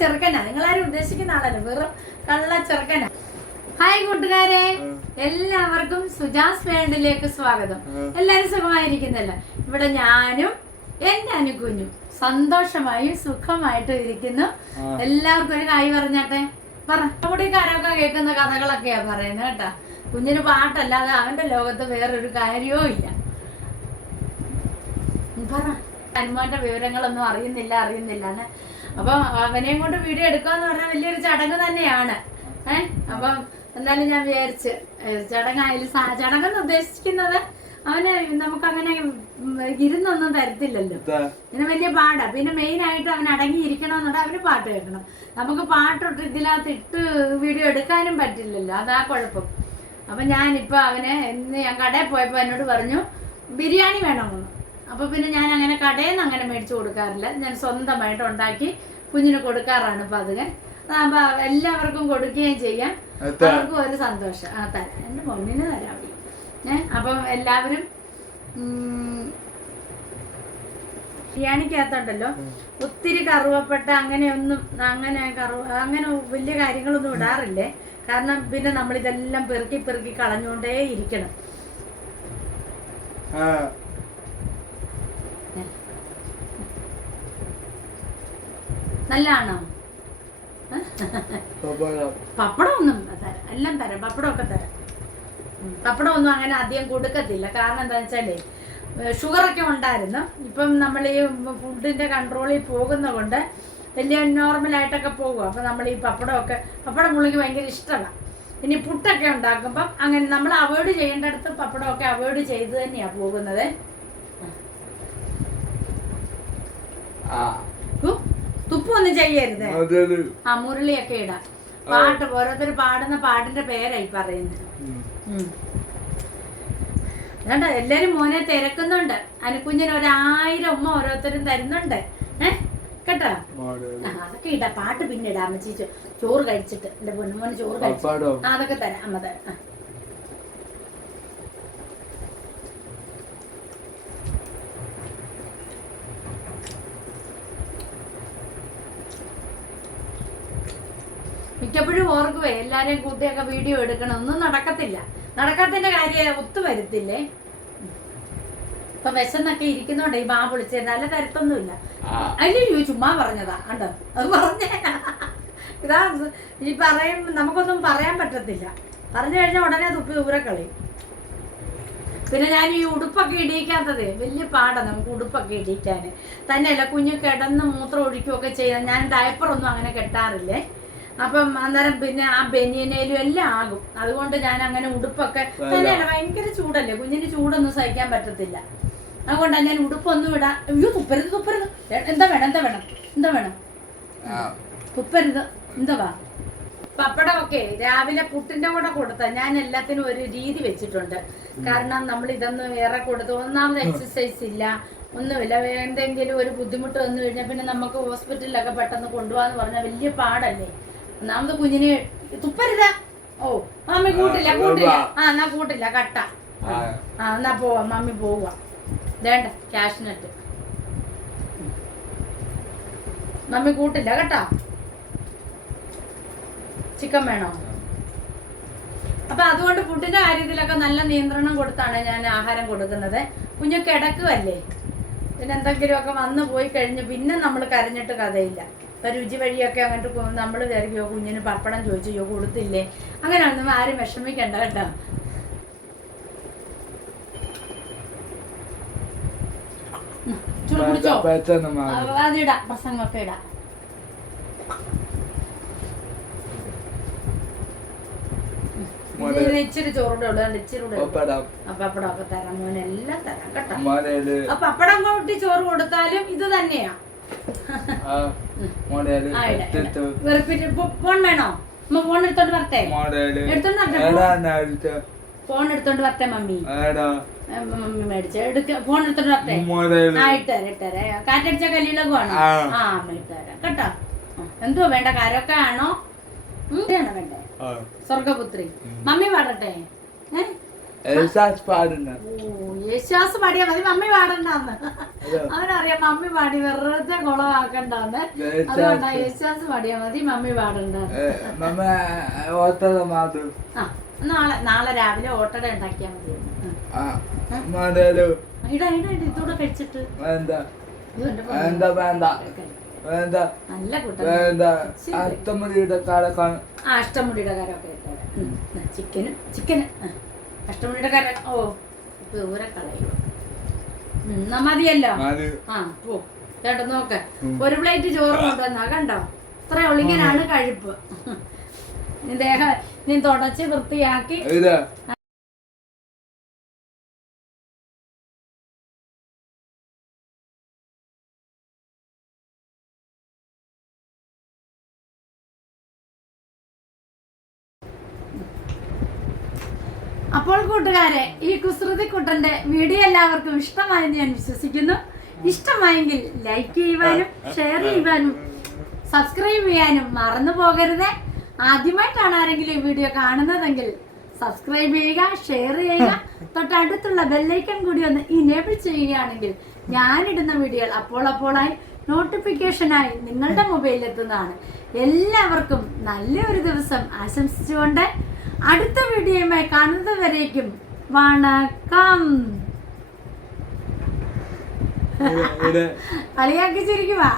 ചെറുക്കനാ. നിങ്ങളാരും ഉദ്ദേശിക്കുന്ന ആളല്ല. വെറും കള്ള ചെറുക്കനാ. ഹായ് കൂട്ടുകാരെ. എല്ലാവർക്കും സുജാസ് വേണ്ടിലേക്ക് സ്വാഗതം. എല്ലാരും സുഖമായിരിക്കുന്നല്ലോ? ഇവിടെ ഞാനും എന്റെ അനുകുഞ്ഞും സന്തോഷമായും സുഖമായിട്ടും ഇരിക്കുന്നു. എല്ലാവർക്കും ഒരു കായ് പറഞ്ഞാട്ടെ? പറ. നമ്മുടെ കേൾക്കുന്ന കഥകളൊക്കെയാ പറയുന്നത് കേട്ടാ? കുഞ്ഞിന് പാട്ടല്ലാതെ അവന്റെ ലോകത്ത് വേറൊരു കാര്യവും ഇല്ല. പറ. ഹനുമാന്റെ വിവരങ്ങളൊന്നും അറിയുന്നില്ല അറിയുന്നില്ല അപ്പൊ അവനെയും കൊണ്ട് വീഡിയോ എടുക്കാന്ന് പറഞ്ഞാൽ വലിയൊരു ചടങ്ങ് തന്നെയാണ്. ഏഹ് അപ്പൊ എന്തായാലും ഞാൻ വിചാരിച്ച് ചടങ്ങായാലും ചടങ്ങെന്ന് ഉദ്ദേശിക്കുന്നത് അവന് നമുക്ക് അങ്ങനെ ഇരുന്നൊന്നും തരത്തില്ലല്ലോ. പിന്നെ വലിയ പാടാ. പിന്നെ മെയിൻ ആയിട്ട് അവൻ അടങ്ങിയിരിക്കണമെന്നുണ്ടെങ്കിൽ അവന് പാട്ട് കേൾക്കണം. നമുക്ക് പാട്ടൊട്ട് ഇതിനകത്ത് ഇട്ട് വീഡിയോ എടുക്കാനും പറ്റില്ലല്ലോ. അതാ കുഴപ്പം. അപ്പൊ ഞാനിപ്പോ അവന് ഇന്ന് ഞാൻ കടയിൽ പോയപ്പോ എന്നോട് പറഞ്ഞു ബിരിയാണി വേണമെന്ന് അപ്പൊ പിന്നെ ഞാൻ അങ്ങനെ കടയിൽ നിന്ന് അങ്ങനെ മേടിച്ചു കൊടുക്കാറില്ല. ഞാൻ സ്വന്തമായിട്ട് ഉണ്ടാക്കി കുഞ്ഞിന് കൊടുക്കാറാണ് പതുകൻ അതാകുമ്പോൾ അതാകുമ്പോ എല്ലാവർക്കും കൊടുക്കുകയും ചെയ്യാം. അവർക്കും ഒരു സന്തോഷം. ആ തരാം. എന്റെ മൊന്നിന് തരാം. ഞാൻ അപ്പം എല്ലാവരും ബിരിയാണിക്കകത്തുണ്ടല്ലോ? ഒത്തിരി കറുവപ്പെട്ട അങ്ങനെയൊന്നും അങ്ങനെ കറു അങ്ങനെ വലിയ കാര്യങ്ങളൊന്നും ഇടാറില്ലേ? കാരണം പിന്നെ നമ്മൾ ഇതെല്ലാം പെറുക്കി പെറുക്കി കളഞ്ഞുകൊണ്ടേ ഇരിക്കണം നല്ലതാണോ പപ്പടം ഒന്നും തരാം എല്ലാം തരാം. പപ്പടമൊക്കെ തരാം. പപ്പടം ഒന്നും അങ്ങനെ അധികം കൊടുക്കത്തില്ല. കാരണം എന്താ വെച്ചാലേ ഷുഗറൊക്കെ ഉണ്ടായിരുന്നു. ഇപ്പം നമ്മൾ ഈ ഫുഡിന്റെ കൺട്രോളിൽ പോകുന്ന കൊണ്ട് വലിയ നോർമലായിട്ടൊക്കെ പോകും. അപ്പം നമ്മൾ ഈ പപ്പടമൊക്കെ പപ്പടം പുള്ളിക്ക് ഭയങ്കര ഇഷ്ടമാണ് ഇനി പുട്ടൊക്കെ ഉണ്ടാക്കുമ്പം അങ്ങനെ നമ്മൾ അവോയ്ഡ് ചെയ്യേണ്ടടുത്ത് പപ്പടമൊക്കെ അവോയ്ഡ് ചെയ്ത് തന്നെയാണ് പോകുന്നത്. ഉ, തുപ്പൊന്നും ചെയ്യരുത് ആ മുരളിയൊക്കെ ഇടാം. പാട്ട് ഓരോരുത്തർ പാടുന്ന പാട്ടിന്റെ പേരായി പറയുന്നത്. അതുകൊണ്ട് എല്ലാരും മോനെ തിരക്കുന്നുണ്ട്. അനുക്കുഞ്ഞിന് ഒരായിരം ഉമ്മ ഓരോരുത്തരും തരുന്നുണ്ട്. കേട്ടോ? അതൊക്കെ ഇടാം. പാട്ട് പിന്നെ ഇടാം അമ്മച്ചി. ചോറ് കഴിച്ചിട്ട്. എന്റെ പൊന്നുമോന് ചോറ് കഴിച്ചു അതൊക്കെ തരാം. അമ്മ തരാം. മിക്കപ്പോഴും ഓർക്കുവേ എല്ലാരെയും കൂട്ടിയൊക്കെ വീഡിയോ എടുക്കണം. ഒന്നും നടക്കത്തില്ല. നടക്കാത്തതിന്റെ കാര്യം ഒത്തു വരുത്തില്ലേ? ഇപ്പൊ വിശന്നൊക്കെ ഇരിക്കുന്നോണ്ട് ഈ മാ വിളിച്ചത് നല്ല കരുത്തൊന്നുമില്ല. അല്ലയോ ചുമ്മാ പറഞ്ഞതാ. കണ്ടോ? അത് പറഞ്ഞേ. ഇതാ ഈ പറയും നമുക്കൊന്നും പറയാൻ പറ്റത്തില്ല. പറഞ്ഞു കഴിഞ്ഞാൽ ഉടനെ തുപ്പി ഊരക്കളി പിന്നെ ഞാൻ ഈ ഉടുപ്പൊക്കെ ഇടിയിക്കാത്തത് വലിയ പാടാണ് നമുക്ക് ഉടുപ്പൊക്കെ ഇടിയിക്കാൻ തന്നെയല്ല കുഞ്ഞ് കിടന്ന് മൂത്രം ഒഴിക്കുകയൊക്കെ ചെയ്യാൻ. ഞാൻ ഡയപ്പറൊന്നും അങ്ങനെ കെട്ടാറില്ലേ? അപ്പം അന്നേരം പിന്നെ ആ ബനിയനയിലും എല്ലാം ആകും. അതുകൊണ്ട് ഞാൻ അങ്ങനെ ഉടുപ്പൊക്കെ തന്നെയല്ല ഭയങ്കര ചൂടല്ലേ? കുഞ്ഞിന് ചൂടൊന്നും സഹിക്കാൻ പറ്റത്തില്ല. അതുകൊണ്ടാണ് ഞാൻ ഉടുപ്പൊന്നും ഇടാൻ അയ്യോ തുപ്പരുത് തുപ്പരുത്. എന്താ വേണം എന്താ വേണം എന്താ വേണം? തുപ്പരുത്. എന്താ വാ? പപ്പടമൊക്കെ രാവിലെ പുട്ടിന്റെ കൂടെ കൊടുത്ത ഞാൻ എല്ലാത്തിനും ഒരു രീതി വെച്ചിട്ടുണ്ട്. കാരണം നമ്മൾ ഇതൊന്നും ഏറെ കൊടുത്ത് ഒന്നാമത് എക്സസൈസ് ഇല്ല. ഒന്നുമില്ല. എന്തെങ്കിലും ഒരു ബുദ്ധിമുട്ട് വന്നു കഴിഞ്ഞാൽ പിന്നെ നമുക്ക് ഹോസ്പിറ്റലിലൊക്കെ പെട്ടെന്ന് കൊണ്ടുപോകാന്ന് പറഞ്ഞാൽ വലിയ പാടല്ലേ? ഒന്നാമത് കുഞ്ഞിനെ തുപ്പരുത്. ഓ മമ്മി കൂട്ടില്ല കൂട്ടില്ല. ആ എന്നാ കൂട്ടില്ല കട്ട. ആ. എന്നാ പോവാ മമ്മി പോവാ. വേണ്ട ക്യാഷ് നെറ്റ് മമ്മി കൂട്ടില്ല കേട്ടാ. ചിക്കൻ വേണോ? അപ്പൊ അതുകൊണ്ട് ഫുഡിന്റെ കാര്യത്തിലൊക്കെ നല്ല നിയന്ത്രണം കൊടുത്താണ് ഞാൻ ആഹാരം കൊടുക്കുന്നത്. കുഞ്ഞു കിടക്കുമല്ലേ പിന്നെ എന്തെങ്കിലുമൊക്കെ വന്നു പോയി കഴിഞ്ഞ് പിന്നെ നമ്മൾ കരഞ്ഞിട്ട് കഥയില്ല. ഇപ്പൊ രുചി വഴിയൊക്കെ അങ്ങോട്ട് നമ്മൾ വിചാരിക്കുമോ കുഞ്ഞിന് പപ്പടം ചോദിച്ചോ കൊടുത്തില്ലേ? അങ്ങനെയൊന്നും ആരും വിഷമിക്കണ്ട കേട്ടോ. അതിടാം പ്രസംഗമൊക്കെ ഇടാം. ഇച്ചിരി ചോറൂടെ ഉള്ളു അതുകൊണ്ട് ഇച്ചിരി പപ്പടം. ഒക്കെ തരാം മോനെ എല്ലാം തരാം കേട്ടോ. പപ്പടം കൂട്ടി ചോറ് കൊടുത്താലും ഇത് തന്നെയാ. ഫോൺ വേണോ? ഫോൺ എടുത്തോണ്ട് വരട്ടെ? എടുത്തോണ്ട് വരട്ടെ ഫോൺ എടുത്തോണ്ട് വരട്ടെ മമ്മി. മമ്മി മേടിച്ച. എടുക്ക ഫോൺ എടുത്തോണ്ട് വരട്ടെ. ആ ഇട്ടേരെ ഇട്ടേരെ കാറ്റടിച്ച കല്ലിലൊക്കെ വേണോ? ആ. ആ അമ്മ ഇട്ടേരാം കേട്ടോ? എന്തോ വേണ്ട? കരൊക്കെ ആണോ വേണ്ട? സ്വർഗപുത്രി മമ്മി പാടട്ടെ. ഏ? യേശാസ് പാടുന്ന. ഓ യേശുദാസ് പാടിയാ മതി മമ്മി പാടണ്ടെന്ന്. അവനറിയാം മമ്മി പാടി വെറുതെ കുളമാക്കണ്ടെന്ന്. അതുകൊണ്ടാ യേശാസ് പാടിയാ മതി മമ്മി മമ്മ നാളെ നാളെ രാവിലെ ഓട്ടട ഉണ്ടാക്കിയാ മതി. ഇടാ ഇടാ ഇടാ ഇതൂടെ കഴിച്ചിട്ട്. എന്താ വേണ്ട വേണ്ട. വേണ്ട. നല്ല വേണ്ട. അത്തമതിയുടെ കാലക്കാണ് ആ അഷ്ടമുടിയുടെ ചിക്കന് ചിക്കന്. അഷ്ടമുടിയുടെ കര ഓ ദൂരെ കളയുക ഉം, എന്നാ മതിയല്ലോ ആ പോ. ചേട്ടൻ നോക്ക്. ഒരു പ്ലേറ്റ് ചോറ് കൊണ്ടുവന്നാ കണ്ടോ? ഇത്ര ഒളിങ്ങനാണ് കഴിപ്പ്. നീ ദേഹം നീ തുടച്ച് വൃത്തിയാക്കി. ഇത്. അപ്പോൾ കൂട്ടുകാരെ ഈ കുസൃതി കുട്ടന്റെ വീഡിയോ എല്ലാവർക്കും ഇഷ്ടമായെന്ന് ഞാൻ വിശ്വസിക്കുന്നു. ഇഷ്ടമായെങ്കിൽ ലൈക്ക് ചെയ്യുവാനും ഷെയർ ചെയ്യുവാനും സബ്സ്ക്രൈബ് ചെയ്യാനും മറന്നു പോകരുത്. ആദ്യമായിട്ടാണ് ആരെങ്കിലും ഈ വീഡിയോ കാണുന്നതെങ്കിൽ സബ്സ്ക്രൈബ് ചെയ്യുക ഷെയർ ചെയ്യുക. തൊട്ടടുത്തുള്ള ബെല്ലൈക്കൺ കൂടി ഒന്ന് ഇനേബിൾ ചെയ്യുകയാണെങ്കിൽ ഞാനിടുന്ന വീഡിയോകൾ അപ്പോൾ അപ്പോളായി നോട്ടിഫിക്കേഷനായി നിങ്ങളുടെ മൊബൈലിൽ എത്തുന്നതാണ്. എല്ലാവർക്കും നല്ലൊരു ദിവസം ആശംസിച്ചുകൊണ്ട് അടുത്ത വീഡിയോയുമായി കാണുന്നത് വരേക്കും. വണക്കം. കളിയാക്കി ചിരിക്കുവാ.